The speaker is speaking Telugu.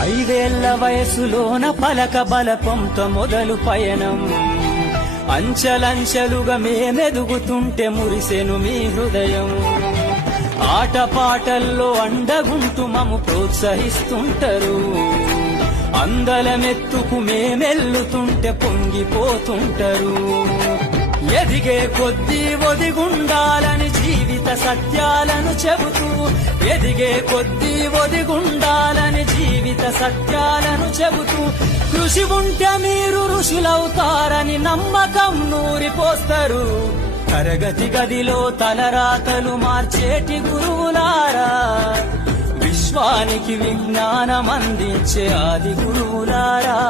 5 ఏళ్ల వయసులోన పలక బలపంతో మొదలు పయనం. అంచెలంచెలుగా మేమెదుగుతుంటే మురిసెను మీ హృదయం. ఆటపాటల్లో అండగుంటూ మము ప్రోత్సహిస్తుంటారు. అందలమెత్తుకు మేమెల్లుతుంటే పొంగిపోతుంటారు. ఎదిగే కొద్దీ ఒదిగుండాలని జీవిత సత్యాలను చెబుతూ, ఎదిగే కొద్దీ ఒదిగుండాలని జీవిత సత్యాలను చెబుతూ, కృషి ఉంటే మీరు ఋషులవుతారని నమ్మకం నూరిపోస్తారు. తరగతి గదిలో తలరాతలు మార్చేటి గురువులారా, విశ్వానికి విజ్ఞానం అందించే ఆది గురువులారా.